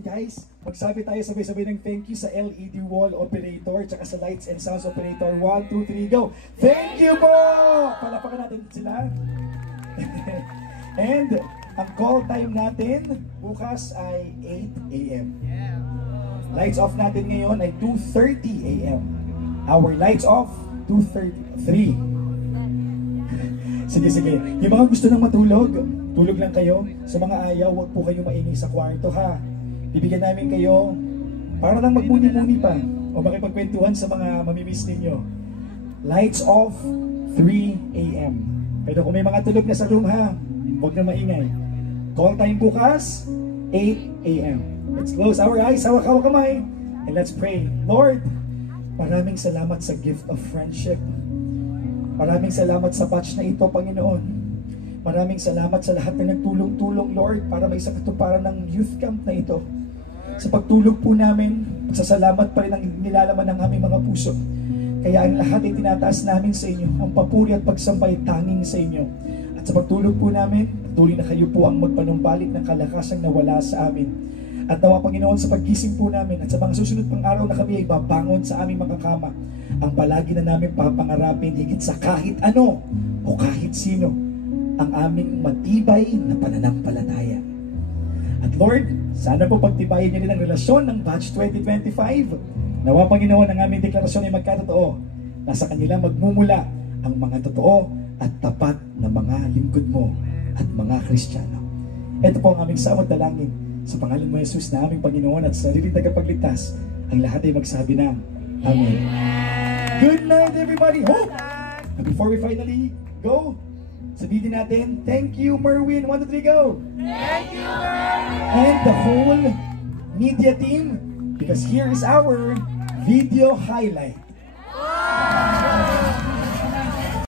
Guys, magsabi tayo sabay-sabay ng thank you sa LED wall operator tsaka sa lights and sounds operator. 1, 2, 3, go! Thank you po! Palapakan natin sila. And ang call time natin bukas ay 8 a.m. Lights off natin ngayon ay 2:30 a.m. Our lights off, 2:33. Sige. Yung mga gusto nang matulog, tulog lang kayo. Sa mga ayaw, huwag po kayo maingay sa kwarto ha. Bibigyan namin kayo para lang magmuni-muni pa o makipagkwentuhan sa mga mamimiss ninyo. Lights off, 3 a.m. Pero kung may mga tulog na sa room ha, huwag na maingay. Call time bukas, 8 a.m. Let's close our eyes, hawak-hawak kamay, and let's pray. Lord, maraming salamat sa gift of friendship. Maraming salamat sa batch na ito, Panginoon. Maraming salamat sa lahat na nagtulong-tulong, Lord, para may sa katuparan ng youth camp na ito. Sa pagtulog po namin, pagsasalamat pa rin ang nilalaman ng aming mga puso. Kaya ang lahat ay tinataas namin sa inyo. Ang papuri at pagsambay tanging sa inyo. At sa pagtulog po namin, patuloy na kayo po ang magpanumbalik ng kalakasang nawala sa amin. At nawa, Panginoon, sa paggising po namin at sa mga susunod pang araw na kami ay babangon sa aming mga kama, ang palagi na namin papangarapin higit sa kahit ano o kahit sino, ang aming matibay na pananampalataya. At Lord, sana po pagtibayin niyo rin ang relasyon ng Batch 2025. Nawa, Panginoon, ang aming deklarasyon ay magkatotoo. Nasa kanila magmumula ang mga totoo at tapat na mga lingkod mo at mga Kristiyano. Ito po ang aming samot dalangin sa pangalan mo, Jesus, na aming Panginoon at sariling tagapagligtas. Ang lahat ay magsabi ng Amen. Good night, everybody. Hope! And before we finally go, sabihin natin, thank you, Merwin. 1, 2, 3, go! Thank you, Merwin! And the whole media team, because here is our video highlight. Wow!